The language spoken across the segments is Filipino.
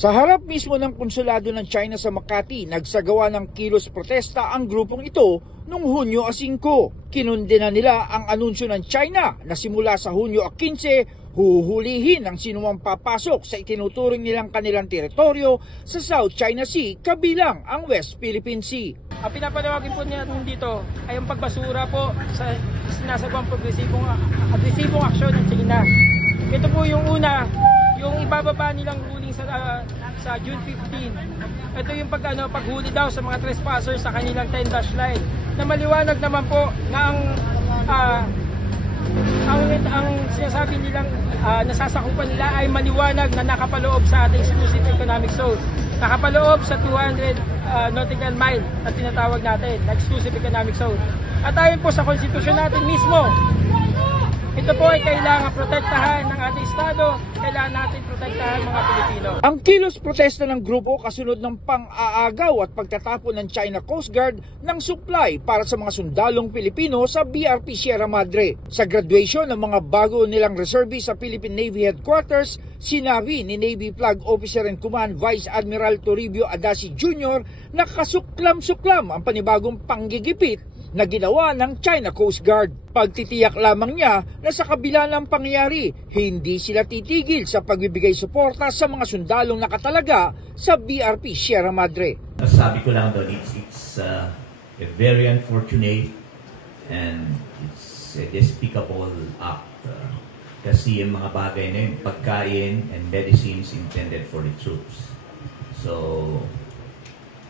Sa harap mismo ng konsulado ng China sa Makati, nagsagawa ng kilos protesta ang grupong ito noong Hunyo 5. Kinundena nila ang anunsyo ng China na simula sa Hunyo 15, huhulihin ang sinumang papasok sa itinuturing nilang kanilang teritoryo sa South China Sea kabilang ang West Philippine Sea. Ang pinapalawagin po niya dito ay ang pagbasura po sa sinasagawang agresibong aksyon ng China. Ito po yung una, yung ibababa nilang ruling sa June 15. Ito yung paghuli daw sa mga trespassers sa kanilang 10-dash line. Na maliwanag naman po na ang sinasabi nilang nasasakupan nila ay maliwanag na nakapaloob sa ating exclusive economic zone. Nakapaloob sa 200 nautical mile na tinatawag natin na exclusive economic zone. At ayon po sa konstitusyon natin mismo, ito po ay kailangan protektahan ng ating Estado, kailangan natin protektahan mga Pilipino. Ang kilos protesta ng grupo kasunod ng pang-aagaw at pagtatapon ng China Coast Guard ng supply para sa mga sundalong Pilipino sa BRP Sierra Madre. Sa graduation ng mga bago nilang reservists sa Philippine Navy Headquarters, sinabi ni Navy Flag Officer and Command Vice Admiral Toribio Adasi Jr. na kasuklam-suklam ang panibagong panggigipit na ginawa ng China Coast Guard. Pagtitiyak lamang niya na sa kabila ng pangyayari, hindi sila titigil sa pagbibigay suporta sa mga sundalong nakatalaga sa BRP Sierra Madre. Sabi ko lang doon, it's a very unfortunate and it's a despicable act. Kasi yung mga bagay na yun, pagkain and medicines intended for the troops. So,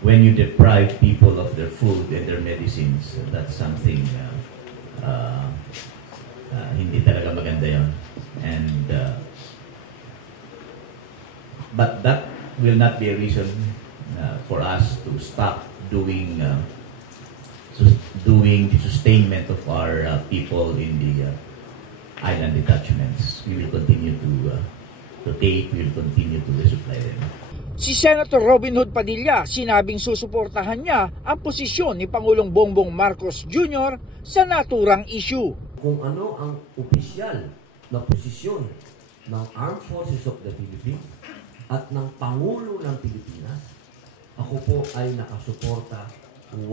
when you deprive people of their food and their medicines, that's something hindi talaga maganda yun. And but that will not be a reason for us to stop doing the sustainment of our people in the island detachments. We will continue to take, we will continue to resupply them. Si Senator Robin Hood Padilla sinabing susuportahan niya ang posisyon ni Pangulong Bongbong Marcos Jr. sa naturang issue. Kung ano ang opisyal na posisyon ng Armed Forces of the Philippines at ng Pangulo ng Pilipinas, ako po ay nakasuporta 100%.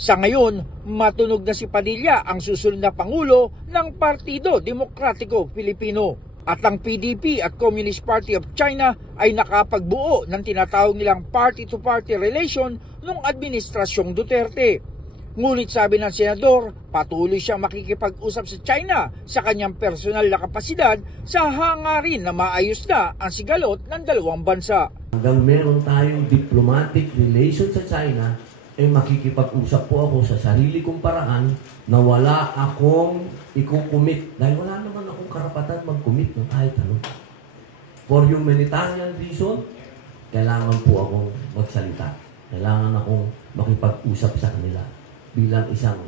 Sa ngayon, matunog na si Padilla ang susunod na Pangulo ng Partido Demokratiko Pilipino. At ang PDP at Communist Party of China ay nakapagbuo ng tinatawag nilang party-to-party relation noong Administrasyong Duterte. Ngunit sabi ng senador, patuloy siyang makikipag-usap sa China sa kanyang personal na kapasidad sa hangarin na maayos na ang sigalot ng dalawang bansa. Hanggang meron tayong diplomatic relation sa China, makikipag-usap po ako sa sarili kong paraan na wala akong ikukumit. Dahil wala naman akong karapatan mag-commit ng kahit ano. For humanitarian reason, kailangan po akong magsalita. Kailangan akong makipag-usap sa kanila bilang isang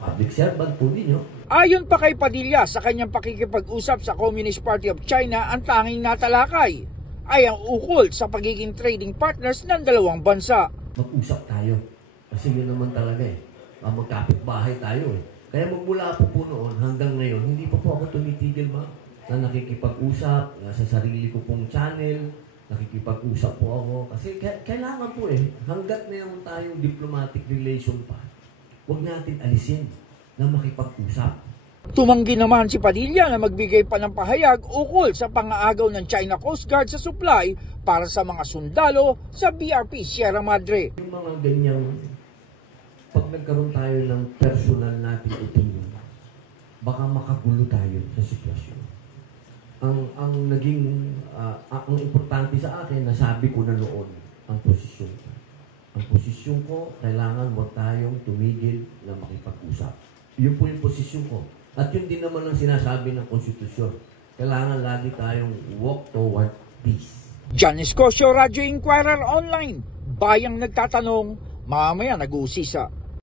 public servant po ninyo. Ayon pa kay Padilla, sa kanyang pakikipag-usap sa Communist Party of China, ang tanging natalakay ay ang ukol sa pagiging trading partners ng dalawang bansa. Mag-usap tayo. Kasi yun naman talaga magkapit-bahay tayo Kaya magmula po noon hanggang ngayon, hindi pa po ako tumitigil na nakikipag-usap sa sarili ko pong channel, nakikipag-usap po ako. Kasi kailangan po hanggat mayroon tayong diplomatic relation pa, huwag natin alisin na makipag-usap. Tumanggi naman si Padilla na magbigay pa ng pahayag ukol sa pang-aagaw ng China Coast Guard sa supply para sa mga sundalo sa BRP Sierra Madre. Yung mga ganyang, pag nagkaroon tayo ng personal nating opinion, baka makagulo tayo sa sitwasyon. Ang importante sa akin, nasabi ko na noon ang posisyon ko. Ang posisyon ko, kailangan huwag tayong tumigil na makipag-usap. Yun po yung posisyon ko. At yun din naman ang sinasabi ng konstitusyon. Kailangan lagi tayong walk toward peace. John Escocio, Radio Inquirer Online. Bayang nagtatanong, mamaya nag-uusisa.